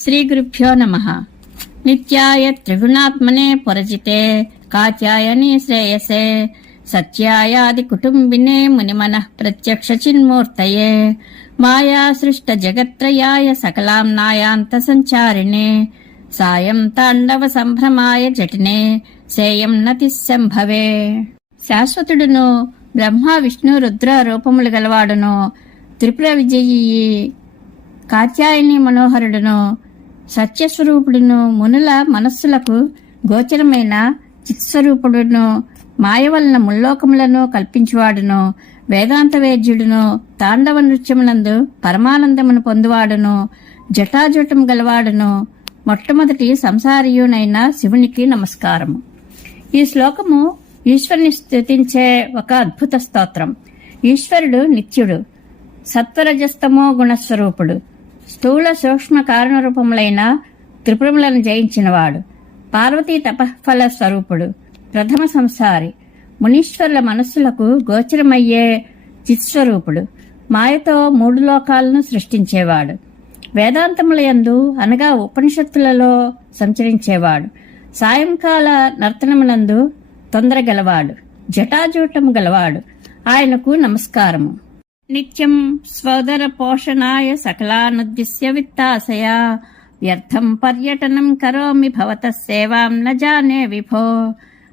శ్రీగురుభ్యో నమః. నిత్యాయ త్రిగుణాత్మనే పురజితే కాత్యాయని శ్రేయసే సత్యాయాది కుటుంబినే మునిమనః ప్రత్యక్ష చిన్మూర్తయే మాయా సృష్ట జగత్రయాయ సకలాంనాయాంత సంచారిణే సాయం తాండవ సంభ్రమాయ జటినే సేయం నతి సంభవే. శాశ్వతుడును బ్రహ్మ విష్ణు రుద్ర రూపములు గలవాడును త్రిపుర విజయీ కాత్యాయని మనోహరుడును సత్యస్వరూపుడును మునుల మనస్సులకు గోచరమైన చిత్స్వరూపుడును మాయ వలన ముల్లోకములను కల్పించువాడును వేదాంత వేద్యుడును తాండవ నృత్యమునందు పరమానందమును పొందువాడును జటాజూటం గలవాడును మొట్టమొదటి సంసారియునైన శివునికి నమస్కారము. ఈ శ్లోకము ఈశ్వరుని స్తుతించే ఒక అద్భుత స్తోత్రం. ఈశ్వరుడు నిత్యుడు, సత్వరజస్తమో గుణస్వరూపుడు, స్థూల సూక్ష్మ కారణరూపములైన త్రిపురములను జయించినవాడు, పార్వతీ తపఫల స్వరూపుడు, ప్రథమ సంసారి, మునీశ్వరుల మనస్సులకు గోచరమయ్యే చిత్స్వరూపుడు, మాయతో మూడు లోకాలను సృష్టించేవాడు, వేదాంతములయందు అనగా ఉపనిషత్తులలో సంచరించేవాడు, సాయంకాల నర్తనమునందు తొందరగలవాడు, జటాజూటము గలవాడు. ఆయనకు నమస్కారము. నిత్యం స్వోదర పోషణాయ సకలానుద్దిశ్య విత్తాశయా వ్యర్థం పర్యటనం కరోమి భవతః సేవాం న జానే విభో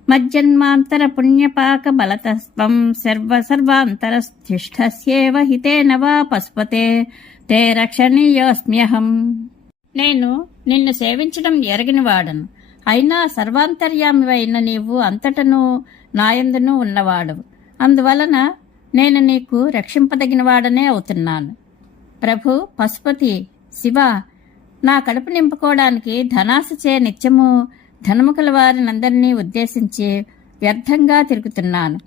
మజ్జన్మాంతర పుణ్యపాక బలతస్త్వం సర్వాంతరస్థిష్ఠస్యేవ హితేన వా పస్పతే తే రక్షణీయోస్మ్యహం. నేను నిన్ను సేవించడం ఎరగినవాడను, అయినా సర్వాంతర్యామివైన నీవు అంతటను నాయందును ఉన్నవాడవు. అందువలన నేను నీకు రక్షింపదగినవాడనే అవుతున్నాను. ప్రభు పశుపతి శివ, నా కడుపు నింపుకోవడానికి ధనాశచే నిత్యము ధనము కల వారినందరినీ ఉద్దేశించి వ్యర్థంగా తిరుగుతున్నాను.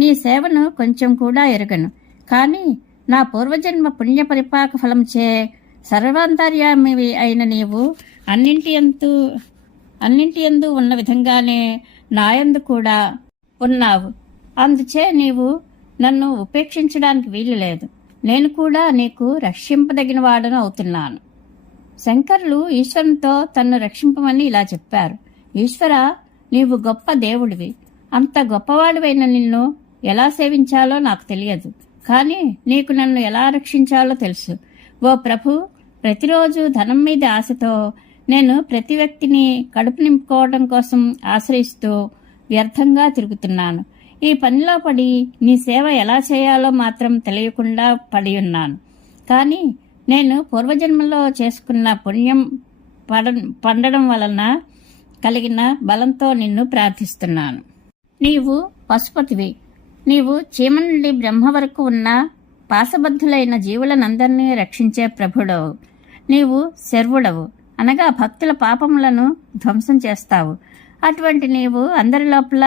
నీ సేవను కొంచెం కూడా ఎరుగను. కాని నా పూర్వజన్మ పుణ్య పరిపాక ఫలంచే సర్వాంతర్యామి అయిన నీవు అన్నింటి యందు ఉన్న విధంగానే నాయందు కూడా ఉన్నావు. అందుచే నీవు నన్ను ఉపేక్షించడానికి వీలు లేదు. నేను కూడా నీకు రక్షింపదగిన వాడను అవుతున్నాను. శంకరులు ఈశ్వరునితో తన్ను రక్షింపమని ఇలా చెప్పారు. ఈశ్వర, నీవు గొప్ప దేవుడివి. అంత గొప్పవాడివైన నిన్ను ఎలా సేవించాలో నాకు తెలియదు. కానీ నీకు నన్ను ఎలా రక్షించాలో తెలుసు. ఓ ప్రభు, ప్రతిరోజు ధనం మీద ఆశతో నేను ప్రతి వ్యక్తిని కడుపు నింపుకోవడం కోసం ఆశ్రయిస్తూ వ్యర్థంగా తిరుగుతున్నాను. ఈ పనిలో పడి నీ సేవ ఎలా చేయాలో మాత్రం తెలియకుండా పడి ఉన్నాను. కానీ నేను పూర్వజన్మలో చేసుకున్న పుణ్యం పండడం వలన కలిగిన బలంతో నిన్ను ప్రార్థిస్తున్నాను. నీవు పశుపతివి. నీవు చీమ నుండి బ్రహ్మ వరకు ఉన్న పాశబద్ధులైన జీవులనందరినీ రక్షించే ప్రభుడవు. నీవు శర్వుడవు, అనగా భక్తుల పాపములను ధ్వంసం చేస్తావు. అటువంటి నీవు అందరి లోపల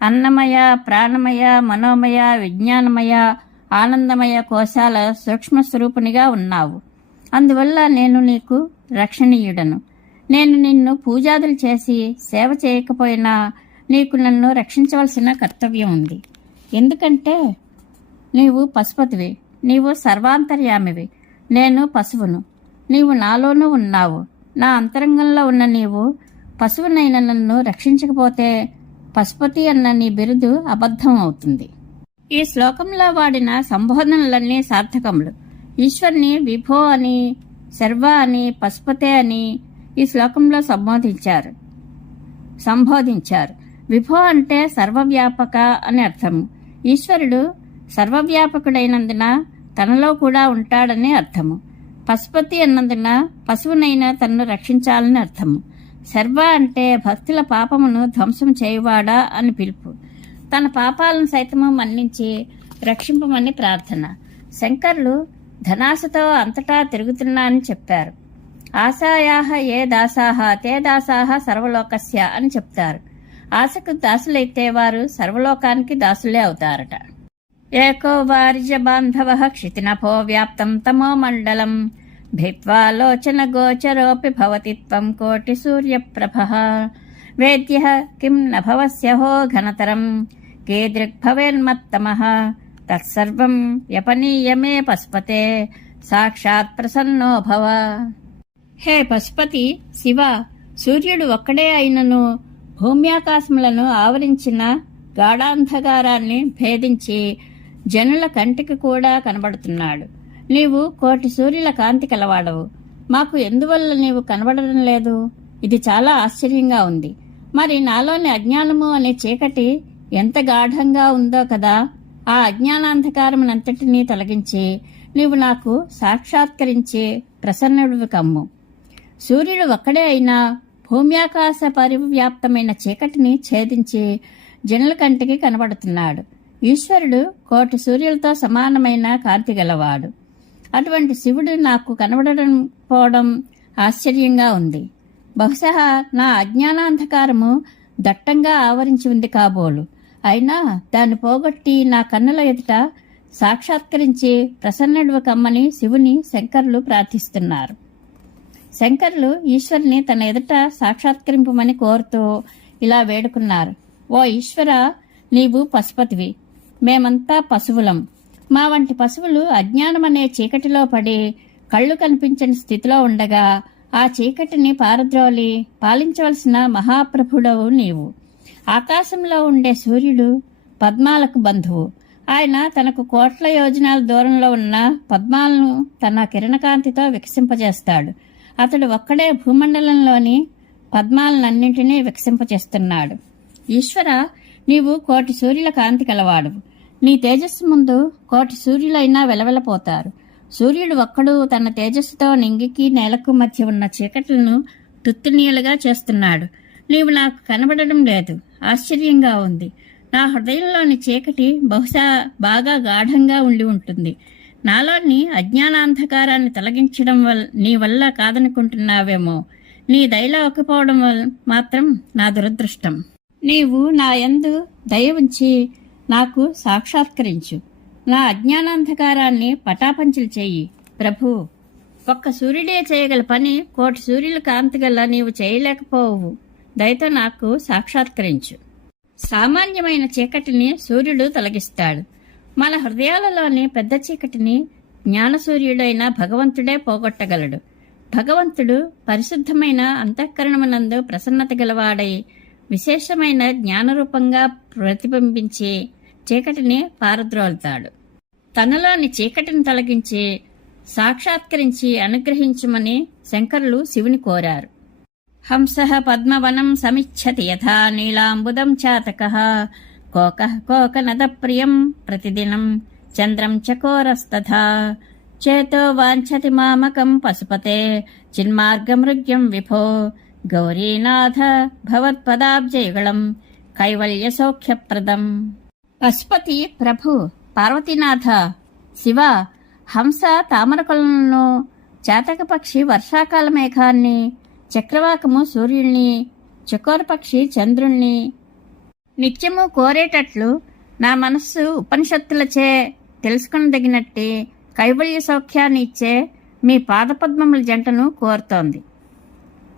అన్నమయ, ప్రాణమయ, మనోమయ, విజ్ఞానమయ, ఆనందమయ కోశాల సూక్ష్మ స్వరూపునిగా ఉన్నావు. అందువల్ల నేను నీకు రక్షణీయుడను. నేను నిన్ను పూజాదులు చేసి సేవ చేయకపోయినా నీకు నన్ను రక్షించవలసిన కర్తవ్యం ఉంది. ఎందుకంటే నీవు పశుపతివి, నీవు సర్వాంతర్యామివి. నేను పశువును, నీవు నాలోనూ ఉన్నావు. నా అంతరంగంలో ఉన్న నీవు పశువునైన నన్ను రక్షించకపోతే పశుపతి అన్న నీ బిరుదు అబద్ధం అవుతుంది. ఈ శ్లోకంలో వాడిన సంబోధనలన్నీ సార్థకములు. ఈశ్వర్ని విభో అని, శర్వ అని, పశుపతే అని ఈ శ్లోకంలో సంబోధించారు. విభో అంటే సర్వవ్యాపక అని అర్థము. ఈశ్వరుడు సర్వవ్యాపకుడైనందున తనలో కూడా ఉంటాడని అర్థము. పశుపతి అన్నందున పశువునైనా తనను రక్షించాలని అర్థము. శర్వ అంటే భక్తుల పాపమును ధ్వంసం చేయువాడా అని పిలుపు. తన పాపాలను సైతము మన్నించి రక్షింపమని ప్రార్థన. శంకరులు ధనాశతో అంతటా తిరుగుతున్నా అని చెప్పారు. ఆశాయాహ ఏ దాసాహ తే దాసాహ సర్వలోకస్య అని చెప్తారు. ఆశకు దాసులైతే వారు సర్వలోకానికి దాసులే అవుతారట. ఏకో వారిజ బాంధవ క్షితినభో వ్యాప్తం తమో మండలం భిత్వా లోచన గోచరోపి భవతి త్వం కోటి సూర్యప్రభః వేద్యః కిం న భవస్యహో ఘనతరం కీదృగ్భవేన్మత్తమః తత్సర్వం వ్యపనీయ మే పశుపతే సాక్షాత్ ప్రసన్నో భవ. హే పశుపతి శివ, సూర్యుడు ఒక్కడే అయినను భూమ్యాకాశములను ఆవరించిన గాఢాంధకారాన్ని భేదించి జనుల కంటికి కూడా కనబడుతున్నాడు. నీవు 1,000,000 సూర్యుల కాంతి కలవాడవు. మాకు ఎందువల్ల నీవు కనబడడం లేదు? ఇది చాలా ఆశ్చర్యంగా ఉంది. మరి నాలోని అజ్ఞానము అనే చీకటి ఎంత గాఢంగా ఉందో కదా. ఆ అజ్ఞానాంధకారమునంతటినీ తొలగించి నీవు నాకు సాక్షాత్కరించి ప్రసన్నుడివి కమ్ము. సూర్యుడు ఒక్కడే అయినా భూమ్యాకాశ పరివ్యాప్తమైన చీకటిని ఛేదించి జనుల కంటికి కనబడుతున్నాడు. ఈశ్వరుడు 1,000,000 సూర్యులతో సమానమైన కాంతి గలవాడు. అటువంటి శివుడు నాకు కనబడడం పోవడం ఆశ్చర్యంగా ఉంది. బహుశా నా అజ్ఞానాంధకారము దట్టంగా ఆవరించి ఉంది కాబోలు. అయినా దాన్ని పోగొట్టి నా కన్నుల ఎదుట సాక్షాత్కరించి ప్రసన్నుడు కమ్మని శివుని శంకరులు ప్రార్థిస్తున్నారు. శంకరులు ఈశ్వరుని తన ఎదుట సాక్షాత్కరింపమని కోరుతూ ఇలా వేడుకున్నారు. ఓ ఈశ్వర, నీవు పశుపతివి, మేమంతా పశువులం. మా వంటి పశువులు అజ్ఞానమనే చీకటిలో పడి కళ్ళు కనిపించని స్థితిలో ఉండగా ఆ చీకటిని పారద్రోలి పాలించవలసిన మహాప్రభుడవు నీవు. ఆకాశంలో ఉండే సూర్యుడు పద్మాలకు బంధువు. ఆయన తనకు 1,000,000 యోజనాల దూరంలో ఉన్న పద్మాలను తన కిరణకాంతితో వికసింపజేస్తాడు. అతడు ఒక్కడే భూమండలంలోని పద్మాలన్నింటినీ వికసింపచేస్తున్నాడు. ఈశ్వర, నీవు 1,000,000 సూర్యుల కాంతి కలవాడువు. నీ తేజస్సు ముందు 1,000,000 సూర్యులైనా వెలవెలపోతారు. సూర్యుడు ఒక్కడు తన తేజస్సుతో నింగికి నేలకు మధ్య ఉన్న చీకట్లను తుత్తునీయులుగా చేస్తున్నాడు. నీవు నాకు కనబడడం లేదు. ఆశ్చర్యంగా ఉంది. నా హృదయంలోని చీకటి బహుశా బాగా గాఢంగా ఉండి ఉంటుంది. నాలోని అజ్ఞానాంధకారాన్ని తొలగించడం నీ వల్ల కాదనుకుంటున్నావేమో. నీ దయలో ఒక్కపోవడం మాత్రం నా దురదృష్టం. నీవు నా యందు దయ ఉంచి నాకు సాక్షాత్కరించు. నా అజ్ఞానాంధకారాన్ని పటాపంచలు చెయ్యి ప్రభు. ఒక్క సూర్యుడే చేయగల పని 1,000,000 సూర్యుల కాంతి గల నీవు చేయలేకపోవు. దయతో నాకు సాక్షాత్కరించు. సామాన్యమైన చీకటిని సూర్యుడు తొలగిస్తాడు. మన హృదయాలలోని పెద్ద చీకటిని జ్ఞానసూర్యుడైన భగవంతుడే పోగొట్టగలడు. భగవంతుడు పరిశుద్ధమైన అంతఃకరణమునందు ప్రసన్నత గలవాడై విశేషమైన జ్ఞానరూపంగా ప్రతిబింబించి చీకటిని పారద్రోలుతాడు. తనలోని చీకటిని తొలగించి సాక్షాత్కరించి అనుగ్రహించమని శంకరులు శివుని కోరారు. హంసః పద్మవనం సమిచ్చతి యథా నీలాంబుదం చాతకః కోకః కోకనద ప్రియం ప్రతిదినం చంద్రం చకోరస్తథా చేతో వాంఛతి మామకం పశుపతే చిన్మార్గమృగ్యం విభో గౌరీనాథ భవత్పదాబ్జయుగళం కైవల్య సౌఖ్యప్రదం. పశుపతి ప్రభు, పార్వతీనాథ, శివ, హంస తామరకొలను, చాతక పక్షి వర్షాకాల మేఘాన్ని, చక్రవాకము సూర్యుల్ని, చకోరపక్షి చంద్రుణ్ణి నిత్యము కోరేటట్లు నా మనస్సు ఉపనిషత్తులచే తెలుసుకొనదగినట్టి కైవల్య సౌఖ్యాన్ని ఇచ్చే మీ పాదపద్మముల జంటను కోరుతోంది.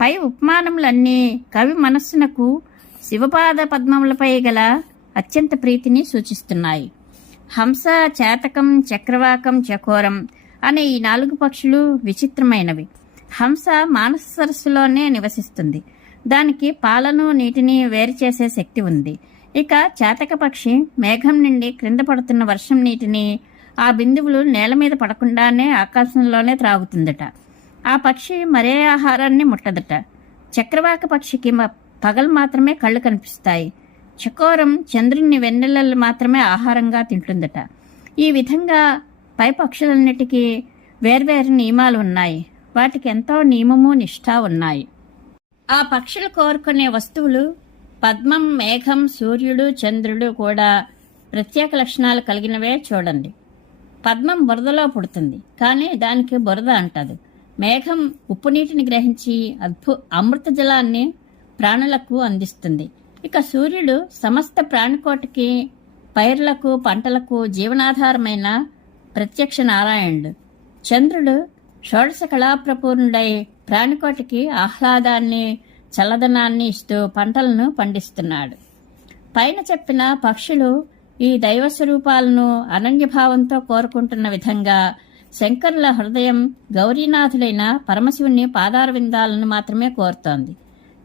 పై ఉపమానములన్నీ కవి మనస్సునకు శివపాద పద్మములపై గల అత్యంత ప్రీతిని సూచిస్తున్నాయి. హంస, చేతకం, చక్రవాకం, చకోరం అనే ఈ 4 పక్షులు విచిత్రమైనవి. హంస మానస సరస్సులోనే నివసిస్తుంది. దానికి పాలను నీటిని వేరు చేసే శక్తి ఉంది. ఇక చేతక పక్షి మేఘం నుండి క్రింద పడుతున్న వర్షం నీటిని ఆ బిందువులు నేల మీద పడకుండానే ఆకాశంలోనే త్రాగుతుందట. ఆ పక్షి మరే ఆహారాన్ని ముట్టదట. చక్రవాక పక్షికి పగలు మాత్రమే కళ్ళు కనిపిస్తాయి. చకోరం చంద్రుని వెన్నెలలు మాత్రమే ఆహారంగా తింటుందట. ఈ విధంగా పై పక్షులన్నిటికీ వేర్వేరు నియమాలు ఉన్నాయి. వాటికి ఎంతో నియమము నిష్ఠ ఉన్నాయి. ఆ పక్షులు కోరుకునే వస్తువులు పద్మం, మేఘం, సూర్యుడు, చంద్రుడు కూడా ప్రత్యేక లక్షణాలు కలిగినవే. చూడండి, పద్మం బురదలో పుడుతుంది, కానీ దానికి బురద అంటదు. మేఘం ఉప్పు నీటిని గ్రహించి అమృత జలాన్ని ప్రాణులకు అందిస్తుంది. ఇక సూర్యుడు సమస్త ప్రాణికోటికి, పైర్లకు, పంటలకు జీవనాధారమైన ప్రత్యక్ష నారాయణుడు. చంద్రుడు షోడశ కళాప్రపూర్ణుడై ప్రాణికోటికి ఆహ్లాదాన్ని, చల్లదనాన్ని ఇస్తూ పంటలను పండిస్తున్నాడు. పైన చెప్పిన పక్షులు ఈ దైవ స్వరూపాలను అనన్యభావంతో కోరుకుంటున్న విధంగా శంకరుల హృదయం గౌరీనాథుడైన పరమశివుని పాదార విందాలను మాత్రమే కోరుతోంది.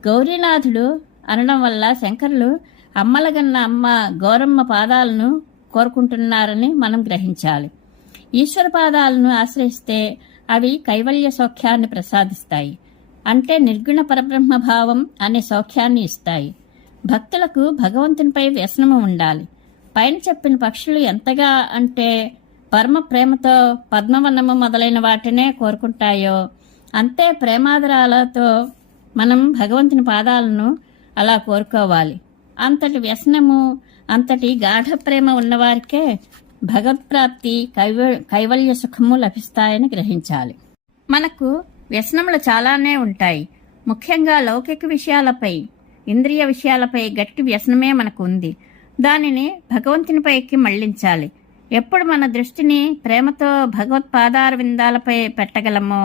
గౌరీనాథుడు అనడం వల్ల శంకరులు అమ్మలగన్న అమ్మ గౌరమ్మ పాదాలను కోరుకుంటున్నారని మనం గ్రహించాలి. ఈశ్వర పాదాలను ఆశ్రయిస్తే అవి కైవల్య సౌఖ్యాన్ని ప్రసాదిస్తాయి. అంటే నిర్గుణ పరబ్రహ్మ భావం అనే సౌఖ్యాన్ని ఇస్తాయి. భక్తులకు భగవంతునిపై వ్యసనము ఉండాలి. పైన చెప్పిన పక్షులు ఎంతగా అంటే పరమ ప్రేమతో పద్మవనము మొదలైన వాటినే కోరుకుంటాయో అంతే ప్రేమాదరాలతో మనం భగవంతుని పాదాలను అలా కోరుకోవాలి. అంతటి వ్యసనము, అంతటి గాఢ ప్రేమ ఉన్నవారికే భగవత్ప్రాప్తి, కైవల్య సుఖము లభిస్తాయని గ్రహించాలి. మనకు వ్యసనములు చాలానే ఉంటాయి. ముఖ్యంగా లౌకిక విషయాలపై, ఇంద్రియ విషయాలపై గట్టి వ్యసనమే మనకు ఉంది. దానిని భగవంతునిపైకి మళ్లించాలి. ఎప్పుడు మన దృష్టిని ప్రేమతో భగవత్పాదార విందాలపై పెట్టగలమో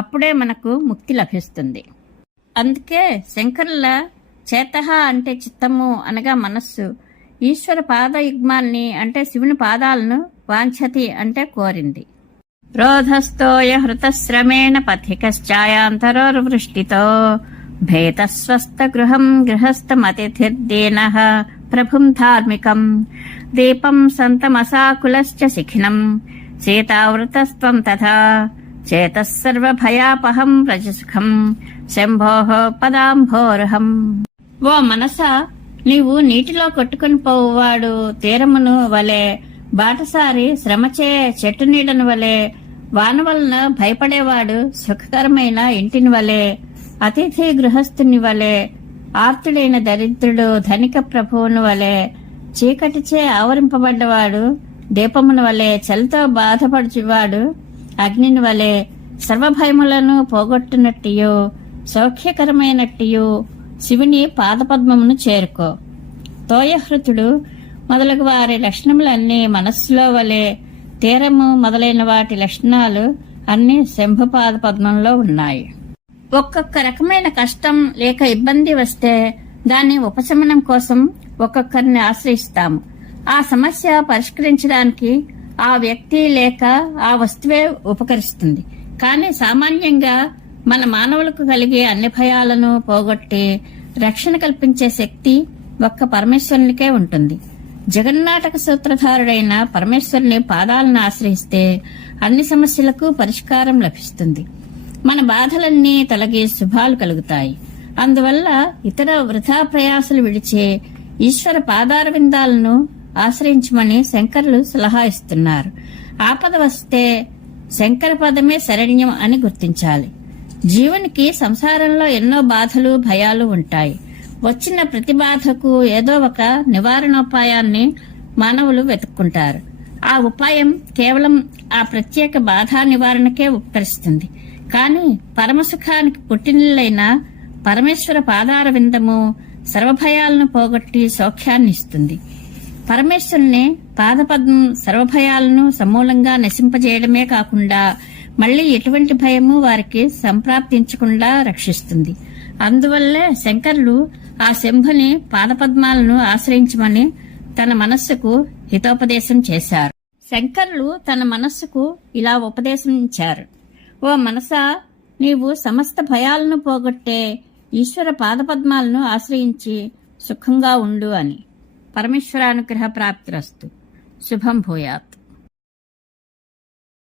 అప్పుడే మనకు ముక్తి లభిస్తుంది. అందుకే శంకరుల చేతహ అంటే చిత్తము అనగా మనస్సు, ఈశ్వర పాదయుగ్మాన్ని అంటే శివుని పాదాలను వాంఛతి అంటే కోరింది. రోధస్థోయ హృతశ్రమేణ పథికశ్చాయాంతరోర్వృష్టితో భేతస్వస్థ గృహం గృహస్థమతిథిర్దేనః ప్రభుం ధార్మికం దీపం సంతమసాకులశ్చ శిఖినం సీతావృతస్త్వం తథా చేతస్సర్వభయాపహం వ్రజసుఖం శంభోః పదాంభోరహం. ఓ మనసా, నీవు నీటిలో కొట్టుకుని పోవాడు తీరమును వలె, బాటసారి శ్రమచే చెట్టు నీడను వలె, వాన వలన భయపడేవాడు సుఖకరమైన ఇంటిని వలె, అతిథి గృహస్థుని వలె, ఆర్తుడైన దరిద్రుడు ధనిక ప్రభువును వలె, చీకటిచే ఆవరింపబడ్డవాడు దీపమును వలె, చలితో బాధపడుచువాడు అగ్నిని వలె, సర్వభయములను పోగొట్టునట్టియు సౌఖ్యకరమైనట్టియు శివుని పాదపద్మమును చేరుకో. తోయహృతుడు మొదలగు వారి లక్షణములన్నీ మనస్సులో వలె, తీరము మొదలైన వాటి లక్షణాలు అన్ని శంభుపాద పద్మంలో ఉన్నాయి. ఒక్కొక్క రకమైన కష్టం లేక ఇబ్బంది వస్తే దాని ఉపశమనం కోసం ఒక్కొక్కరిని ఆశ్రయిస్తాము. ఆ సమస్య పరిష్కరించడానికి ఆ వ్యక్తి లేక ఆ వస్తువే ఉపకరిస్తుంది. కానీ సామాన్యంగా మన మానవులకు కలిగే అన్ని భయాలను పోగొట్టి రక్షణ కల్పించే శక్తి ఒక్క పరమేశ్వరునికే ఉంటుంది. జగన్నాటక సూత్రధారుడైన పరమేశ్వరుని పాదాలను ఆశ్రయిస్తే అన్ని సమస్యలకు పరిష్కారం లభిస్తుంది. మన బాధలన్నీ తొలగి శుభాలు కలుగుతాయి. అందువల్ల ఇతర వృథా ప్రయాసలు విడిచే ఈశ్వర పాదార విందాలను ఆశ్రయించమని శంకరులు సలహా ఇస్తున్నారు. ఆపద వస్తే శంకర పదమే శరణ్యం అని గుర్తించాలి. జీవునికి సంసారంలో ఎన్నో బాధలు, భయాలు ఉంటాయి. వచ్చిన ప్రతి బాధకు ఏదో ఒక నివారణోపాయాన్ని మానవులు వెతుక్కుంటారు. ఆ ఉపాయం కేవలం ఆ ప్రత్యేక బాధా నివారణకే ఉపకరిస్తుంది. కానీ పరమసుఖానికి పుట్టినిల్లైన పరమేశ్వర పాదార విందము సర్వభయాలను పోగొట్టి సౌఖ్యాన్ని ఇస్తుంది. పరమేశ్వరుని పాదపద్మం సర్వభయాలను సమూలంగా నశింపజేయడమే కాకుండా మళ్లీ ఎటువంటి భయము వారికి సంప్రాప్తించకుండా రక్షిస్తుంది. అందువల్లే శంకరులు ఆ శంభుని పాదపద్మాలను ఆశ్రయించమని తన మనస్సుకు హితోపదేశం చేశారు. శంకరులు తన మనస్సుకు ఇలా ఉపదేశించారు: ఓ మనసా, నీవు సమస్త భయాలను పోగొట్టే ఈశ్వర పాదపద్మాలను ఆశ్రయించి సుఖంగా ఉండు అని. పరమేశ్వరానుగ్రహ ప్రాప్తిరస్తు. శుభం భూయాత్.